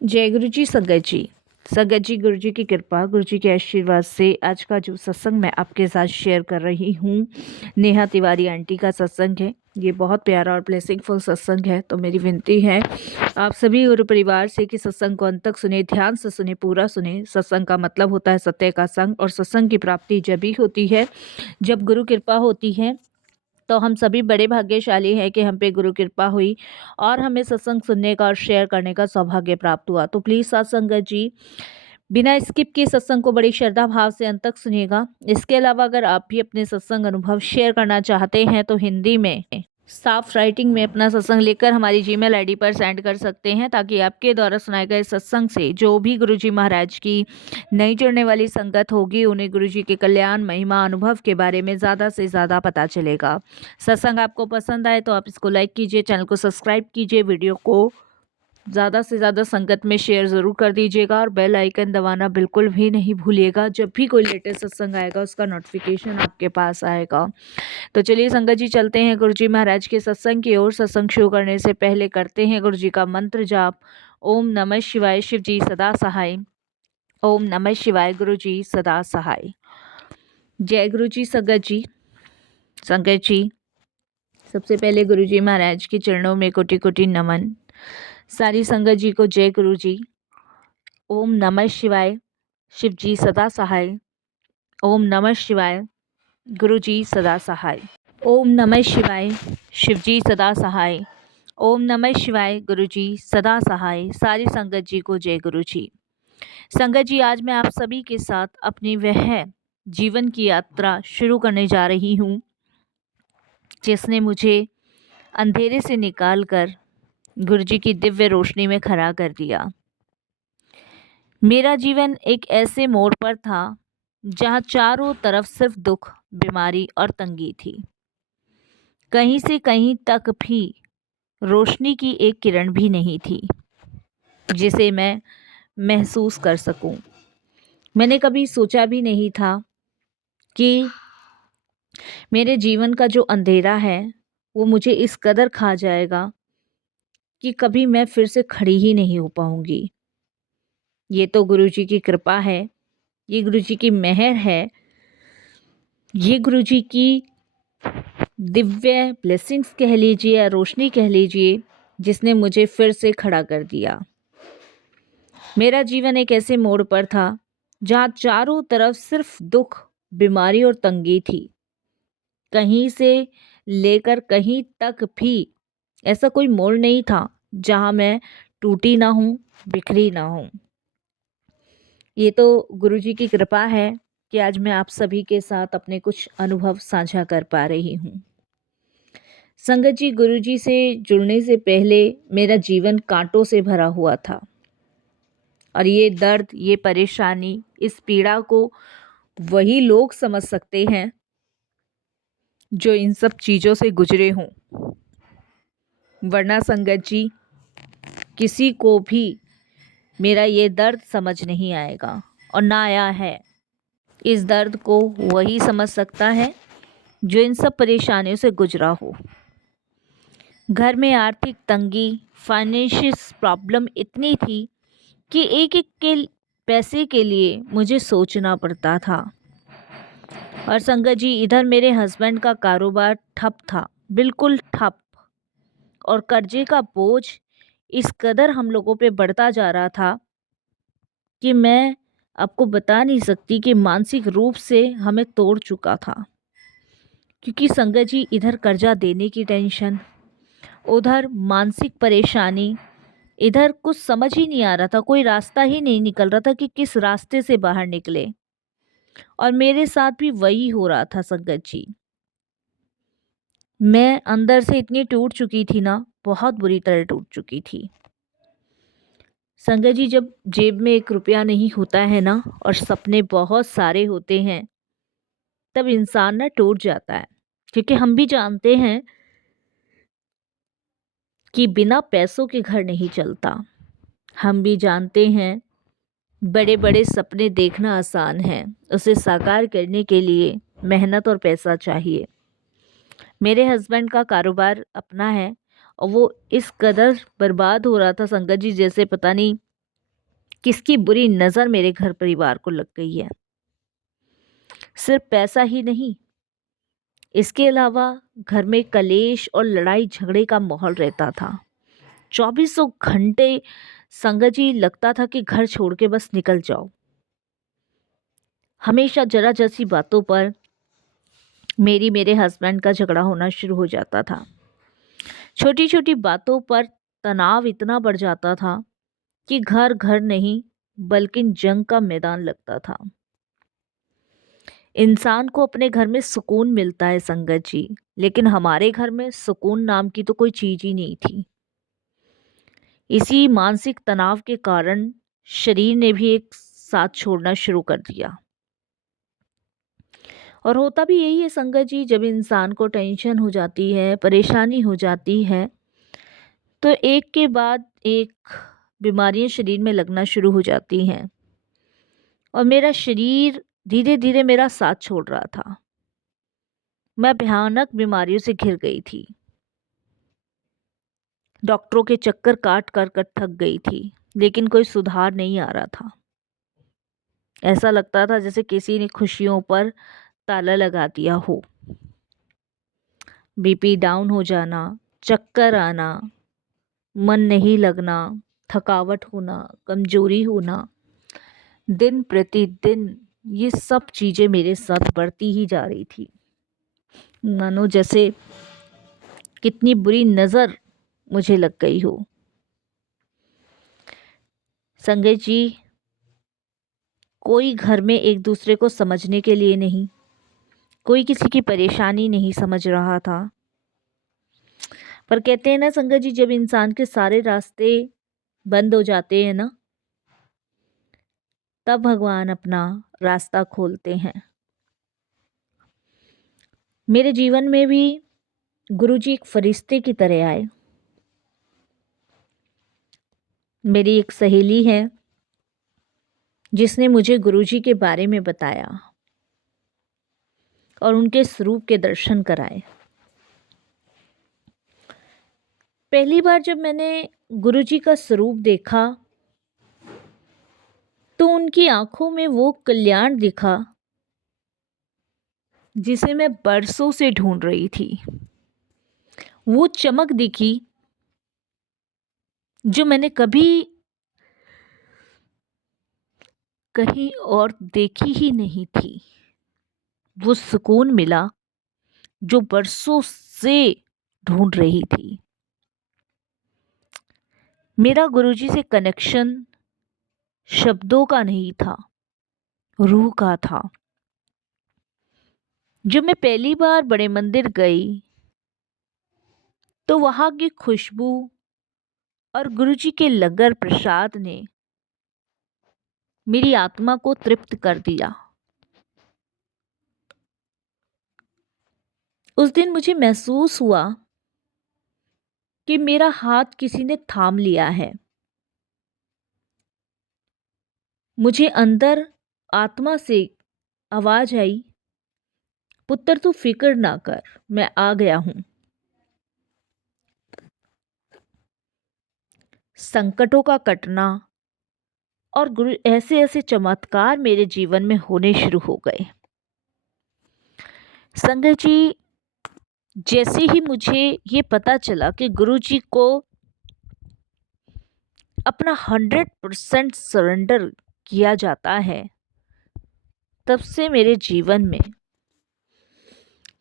जय गुरु जी। संगत जी, गुरु जी की कृपा, गुरु जी के आशीर्वाद से आज का जो सत्संग मैं आपके साथ शेयर कर रही हूँ, नेहा तिवारी आंटी का सत्संग है। ये बहुत प्यारा और ब्लेसिंगफुल सत्संग है। तो मेरी विनती है आप सभी गुरु परिवार से कि सत्संग को अंत तक सुने, ध्यान से सुने, पूरा सुने। सत्संग का मतलब होता है सत्य का संग, और सत्संग की प्राप्ति जब ही होती है जब गुरु कृपा होती है। तो हम सभी बड़े भाग्यशाली हैं कि हम पे गुरु कृपा हुई और हमें सत्संग सुनने का और शेयर करने का सौभाग्य प्राप्त हुआ। तो प्लीज़ सत्संगत जी, बिना स्किप किए सत्संग को बड़ी श्रद्धा भाव से अंत तक सुनिएगा। इसके अलावा अगर आप भी अपने सत्संग अनुभव शेयर करना चाहते हैं तो हिंदी में साफ राइटिंग में अपना सत्संग लिखकर हमारी जीमेल आईडी पर सेंड कर सकते हैं, ताकि आपके द्वारा सुनाए गए सत्संग से जो भी गुरुजी महाराज की नई जुड़ने वाली संगत होगी उन्हें गुरुजी के कल्याण, महिमा, अनुभव के बारे में ज़्यादा से ज़्यादा पता चलेगा। सत्संग आपको पसंद आए तो आप इसको लाइक कीजिए, चैनल को सब्सक्राइब कीजिए, वीडियो को ज़्यादा से ज़्यादा संगत में शेयर ज़रूर कर दीजिएगा और बेल आइकन दबाना बिल्कुल भी नहीं भूलिएगा। जब भी कोई लेटेस्ट सत्संग आएगा उसका नोटिफिकेशन आपके पास आएगा। तो चलिए संगत जी, चलते हैं गुरुजी महाराज के सत्संग की ओर। सत्संग शुरू करने से पहले करते हैं गुरुजी का मंत्र जाप। ओम नमः शिवाय, शिव जी सदा सहाय। ओम नमः शिवाय, गुरुजी सदा सहाय। जय गुरुजी। संगत जी, सबसे पहले गुरुजी महाराज के चरणों में कोटि कोटि नमन। सारी संगत जी को जय गुरु जी। ओम नमः शिवाय, शिव जी सदा सहाय। ओम नमः शिवाय, गुरु जी सदा सहाय। ओम नमः शिवाय, शिव जी सदा सहाय। ओम नमः शिवाय, गुरु जी सदा सहाय। सारी संगत जी को जय गुरु जी। संगत जी, आज मैं आप सभी के साथ अपनी वह जीवन की यात्रा शुरू करने जा रही हूँ जिसने मुझे अंधेरे से निकालकर गुरु जी की दिव्य रोशनी में खड़ा कर दिया। मेरा जीवन एक ऐसे मोड़ पर था जहाँ चारों तरफ सिर्फ दुख, बीमारी और तंगी थी। कहीं से कहीं तक भी रोशनी की एक किरण भी नहीं थी जिसे मैं महसूस कर सकूं। मैंने कभी सोचा भी नहीं था कि मेरे जीवन का जो अंधेरा है वो मुझे इस कदर खा जाएगा कि कभी मैं फिर से खड़ी ही नहीं हो पाऊंगी। ये तो गुरुजी की कृपा है, ये गुरुजी की मेहर है, ये गुरुजी की दिव्य ब्लेसिंग्स कह लीजिए या रोशनी कह लीजिए, जिसने मुझे फिर से खड़ा कर दिया। मेरा जीवन एक ऐसे मोड़ पर था जहाँ चारों तरफ सिर्फ दुख, बीमारी और तंगी थी। कहीं से लेकर कहीं तक भी ऐसा कोई मोड़ नहीं था जहाँ मैं टूटी ना हूँ, बिखरी ना हूँ। ये तो गुरुजी की कृपा है कि आज मैं आप सभी के साथ अपने कुछ अनुभव साझा कर पा रही हूँ। संगत जी, गुरुजी से जुड़ने से पहले मेरा जीवन कांटों से भरा हुआ था और ये दर्द, ये परेशानी, इस पीड़ा को वही लोग समझ सकते हैं जो इन सब चीज़ों से गुजरे हों। वरना संगत जी, किसी को भी मेरा ये दर्द समझ नहीं आएगा और ना आया है। इस दर्द को वही समझ सकता है जो इन सब परेशानियों से गुजरा हो। घर में आर्थिक तंगी, फाइनेंशियल प्रॉब्लम इतनी थी कि एक एक के पैसे के लिए मुझे सोचना पड़ता था। और संगत जी, इधर मेरे हस्बैंड का कारोबार ठप था, बिल्कुल ठप। और कर्जे का बोझ इस कदर हम लोगों पे बढ़ता जा रहा था कि मैं आपको बता नहीं सकती कि मानसिक रूप से हमें तोड़ चुका था। क्योंकि संगत जी, इधर कर्जा देने की टेंशन, उधर मानसिक परेशानी, इधर कुछ समझ ही नहीं आ रहा था, कोई रास्ता ही नहीं निकल रहा था कि किस रास्ते से बाहर निकले। और मेरे साथ भी वही हो रहा था संगत जी। मैं अंदर से इतनी टूट चुकी थी ना, बहुत बुरी तरह टूट चुकी थी। संगत जी, जब जेब में एक रुपया नहीं होता है ना और सपने बहुत सारे होते हैं, तब इंसान ना टूट जाता है। क्योंकि हम भी जानते हैं कि बिना पैसों के घर नहीं चलता। हम भी जानते हैं बड़े बड़े सपने देखना आसान है, उसे साकार करने के लिए मेहनत और पैसा चाहिए। मेरे हस्बैंड का कारोबार अपना है और वो इस कदर बर्बाद हो रहा था संगत जी, जैसे पता नहीं किसकी बुरी नज़र मेरे घर परिवार को लग गई है। सिर्फ पैसा ही नहीं, इसके अलावा घर में कलेश और लड़ाई झगड़े का माहौल रहता था। चौबीसों घंटे संगत जी लगता था कि घर छोड़ के बस निकल जाओ। हमेशा जरा जैसी बातों पर मेरे हस्बैंड का झगड़ा होना शुरू हो जाता था। छोटी छोटी बातों पर तनाव इतना बढ़ जाता था कि घर घर नहीं बल्कि जंग का मैदान लगता था। इंसान को अपने घर में सुकून मिलता है संगत जी, लेकिन हमारे घर में सुकून नाम की तो कोई चीज ही नहीं थी। इसी मानसिक तनाव के कारण शरीर ने भी एक साथ छोड़ना शुरू कर दिया। और होता भी यही है संगत जी, जब इंसान को टेंशन हो जाती है, परेशानी हो जाती है, तो एक के बाद एक बीमारियां शरीर में लगना शुरू हो जाती हैं। और मेरा शरीर धीरे धीरे मेरा साथ छोड़ रहा था। मैं भयानक बीमारियों से घिर गई थी। डॉक्टरों के चक्कर काट कर कर थक गई थी, लेकिन कोई सुधार नहीं आ रहा था। ऐसा लगता था जैसे किसी ने खुशियों पर ताला लगा दिया हो। बीपी डाउन हो जाना, चक्कर आना, मन नहीं लगना, थकावट होना, कमजोरी होना, दिन प्रतिदिन ये सब चीज़ें मेरे साथ बढ़ती ही जा रही थी। मानो जैसे कितनी बुरी नज़र मुझे लग गई हो। संजय जी, कोई घर में एक दूसरे को समझने के लिए नहीं, कोई किसी की परेशानी नहीं समझ रहा था। पर कहते हैं ना संगत जी, जब इंसान के सारे रास्ते बंद हो जाते हैं ना, तब भगवान अपना रास्ता खोलते हैं। मेरे जीवन में भी गुरुजी एक फरिश्ते की तरह आए। मेरी एक सहेली है जिसने मुझे गुरुजी के बारे में बताया और उनके स्वरूप के दर्शन कराए। पहली बार जब मैंने गुरुजी का स्वरूप देखा तो उनकी आंखों में वो कल्याण दिखा जिसे मैं बरसों से ढूंढ रही थी। वो चमक दिखी जो मैंने कभी कहीं और देखी ही नहीं थी। वो सुकून मिला जो बरसों से ढूंढ रही थी। मेरा गुरुजी से कनेक्शन शब्दों का नहीं था, रूह का था। जब मैं पहली बार बड़े मंदिर गई तो वहां की खुशबू और गुरुजी के लंगर प्रसाद ने मेरी आत्मा को तृप्त कर दिया। उस दिन मुझे महसूस हुआ कि मेरा हाथ किसी ने थाम लिया है। मुझे अंदर आत्मा से आवाज आई, पुत्र तू फिक्र ना कर, मैं आ गया हूं। संकटों का कटना और गुरु ऐसे ऐसे चमत्कार मेरे जीवन में होने शुरू हो गए। संगत जी, जैसे ही मुझे ये पता चला कि गुरुजी को अपना 100% सरेंडर किया जाता है, तब से मेरे जीवन में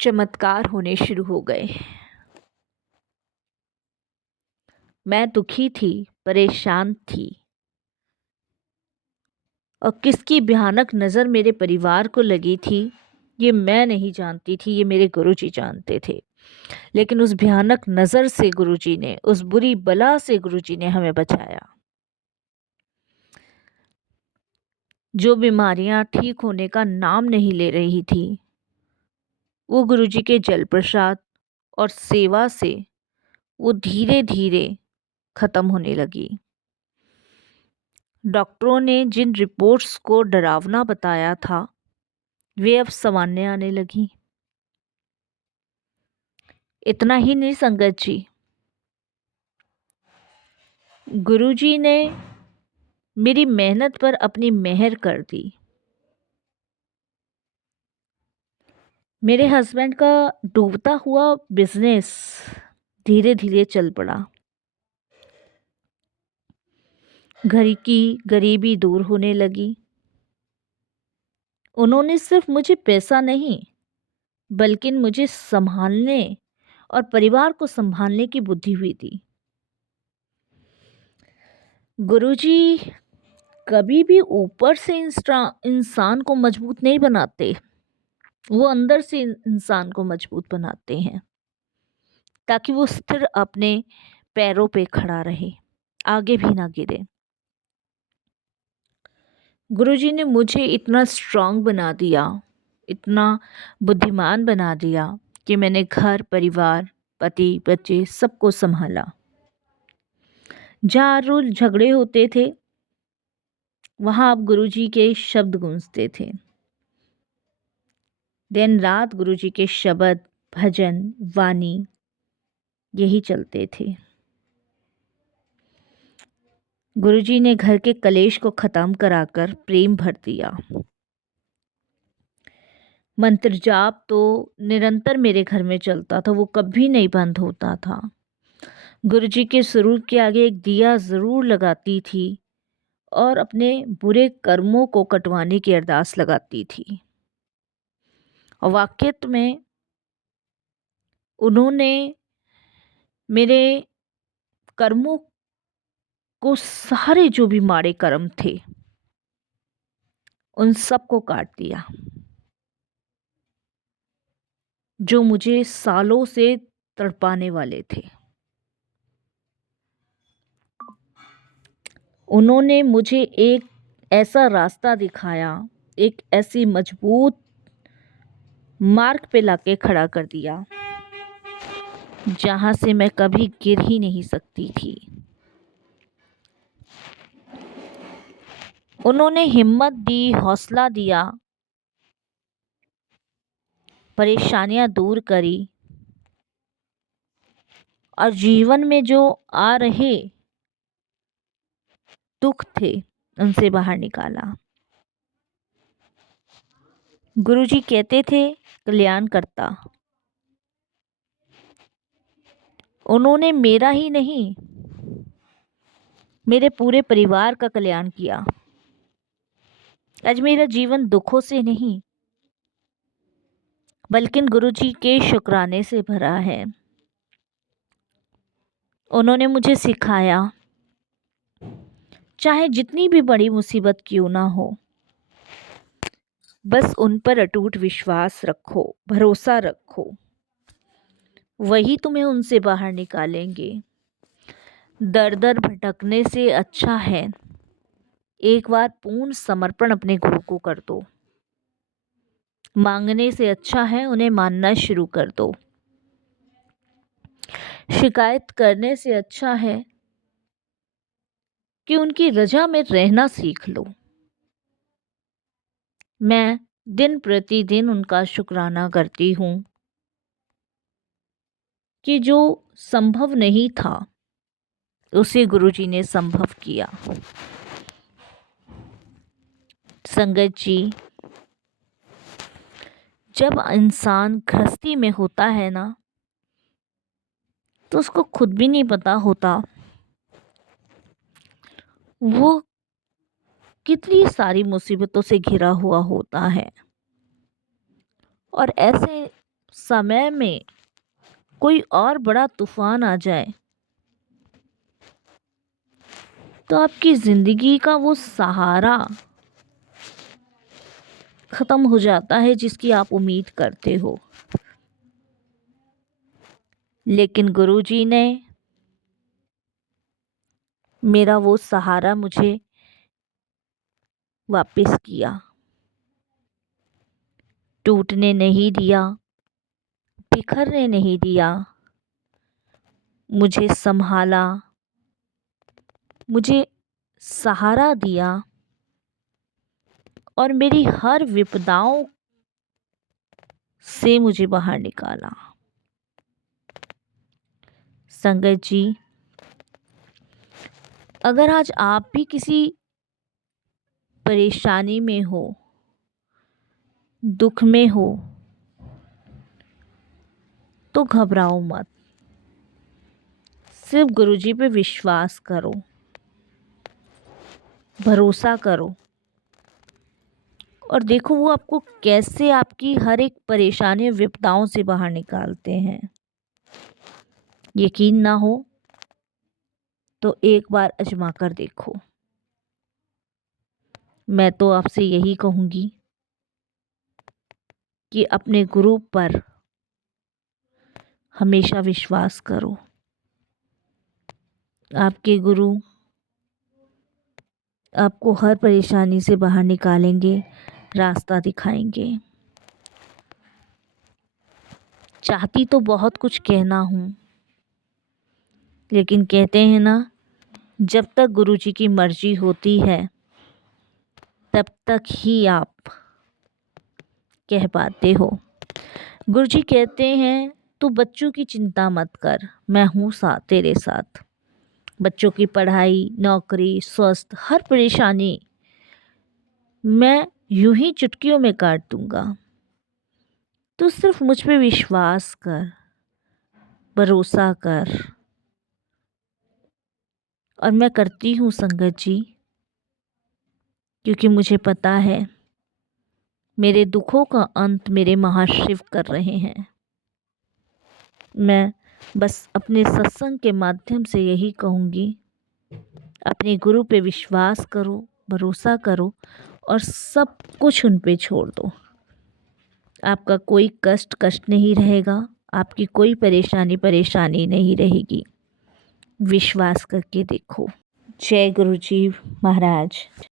चमत्कार होने शुरू हो गए। मैं दुखी थी, परेशान थी, और किसकी भयानक नज़र मेरे परिवार को लगी थी ये मैं नहीं जानती थी, ये मेरे गुरुजी जानते थे। लेकिन उस भयानक नज़र से गुरुजी ने, उस बुरी बला से गुरुजी ने हमें बचाया। जो बीमारियां ठीक होने का नाम नहीं ले रही थी, वो गुरुजी के जल प्रसाद और सेवा से वो धीरे धीरे खत्म होने लगी। डॉक्टरों ने जिन रिपोर्ट्स को डरावना बताया था वे अब सामान्य आने लगी। इतना ही नहीं संगत जी, गुरुजी ने मेरी मेहनत पर अपनी मेहर कर दी। मेरे हस्बैंड का डूबता हुआ बिजनेस धीरे धीरे चल पड़ा। घर की गरीबी दूर होने लगी। उन्होंने सिर्फ मुझे पैसा नहीं, बल्कि मुझे संभालने और परिवार को संभालने की बुद्धि भी दी। गुरुजी कभी भी ऊपर से इंसान को मजबूत नहीं बनाते, वो अंदर से इंसान को मजबूत बनाते हैं, ताकि वो स्थिर अपने पैरों पे खड़ा रहे, आगे भी ना गिरे। गुरुजी ने मुझे इतना स्ट्रांग बना दिया, इतना बुद्धिमान बना दिया कि मैंने घर परिवार पति बच्चे सबको संभाला। जहाँ रोज झगड़े होते थे, वहाँ अब गुरुजी के शब्द गूंजते थे। दिन रात गुरुजी के शब्द भजन वाणी यही चलते थे। गुरुजी ने घर के कलेश को खत्म कराकर प्रेम भर दिया। मंत्र जाप तो निरंतर मेरे घर में चलता था, वो कभी नहीं बंद होता था। गुरुजी के स्वरूप के आगे एक दिया ज़रूर लगाती थी और अपने बुरे कर्मों को कटवाने की अरदास लगाती थी। और वाक़ई में उन्होंने मेरे कर्मों को, सारे जो भी माड़े कर्म थे, उन सब को काट दिया, जो मुझे सालों से तड़पाने वाले थे। उन्होंने मुझे एक ऐसा रास्ता दिखाया, एक ऐसी मजबूत मार्ग पे लाके खड़ा कर दिया, जहाँ से मैं कभी गिर ही नहीं सकती थी। उन्होंने हिम्मत दी, हौसला दिया, परेशानियां दूर करी और जीवन में जो आ रहे दुख थे उनसे बाहर निकाला। गुरुजी कहते थे कल्याण करता। उन्होंने मेरा ही नहीं, मेरे पूरे परिवार का कल्याण किया। आज मेरा जीवन दुखों से नहीं, बल्कि गुरुजी के शुक्राने से भरा है। उन्होंने मुझे सिखाया, चाहे जितनी भी बड़ी मुसीबत क्यों ना हो, बस उन पर अटूट विश्वास रखो, भरोसा रखो, वही तुम्हें उनसे बाहर निकालेंगे। दर दर भटकने से अच्छा है एक बार पूर्ण समर्पण अपने गुरु को कर दो। मांगने से अच्छा है उन्हें मानना शुरू कर दो। शिकायत करने से अच्छा है कि उनकी रजा में रहना सीख लो। मैं दिन प्रतिदिन उनका शुक्राना करती हूँ कि जो संभव नहीं था उसे गुरुजी ने संभव किया। संगत जी, जब इंसान गृहस्थी में होता है ना, तो उसको खुद भी नहीं पता होता वो कितनी सारी मुसीबतों से घिरा हुआ होता है। और ऐसे समय में कोई और बड़ा तूफान आ जाए तो आपकी ज़िंदगी का वो सहारा ख़त्म हो जाता है जिसकी आप उम्मीद करते हो। लेकिन गुरुजी ने मेरा वो सहारा मुझे वापस किया, टूटने नहीं दिया, बिखरने नहीं दिया, मुझे संभाला, मुझे सहारा दिया और मेरी हर विपदाओं से मुझे बाहर निकाला। संगत जी, अगर आज आप भी किसी परेशानी में हो, दुख में हो, तो घबराओ मत। सिर्फ गुरुजी पे विश्वास करो, भरोसा करो और देखो वो आपको कैसे आपकी हर एक परेशानी और विपदाओं से बाहर निकालते हैं। यकीन ना हो तो एक बार आजमा कर देखो। मैं तो आपसे यही कहूँगी कि अपने गुरु पर हमेशा विश्वास करो। आपके गुरु आपको हर परेशानी से बाहर निकालेंगे, रास्ता दिखाएंगे। चाहती तो बहुत कुछ कहना हूँ, लेकिन कहते हैं ना, जब तक गुरुजी की मर्जी होती है तब तक ही आप कह पाते हो। गुरुजी कहते हैं तू बच्चों की चिंता मत कर, मैं हूँ साथ तेरे साथ। बच्चों की पढ़ाई, नौकरी, स्वास्थ्य, हर परेशानी मैं यूं ही चुटकियों में काट दूंगा। तू सिर्फ मुझ पे विश्वास कर, भरोसा कर। और मैं करती हूँ संगत जी, क्योंकि मुझे पता है मेरे दुखों का अंत मेरे महाशिव कर रहे हैं। मैं बस अपने सत्संग के माध्यम से यही कहूँगी, अपने गुरु पे विश्वास करो, भरोसा करो और सब कुछ उन पे छोड़ दो। आपका कोई कष्ट नहीं रहेगा, आपकी कोई परेशानी नहीं रहेगी। विश्वास करके देखो। जय गुरु जी महाराज।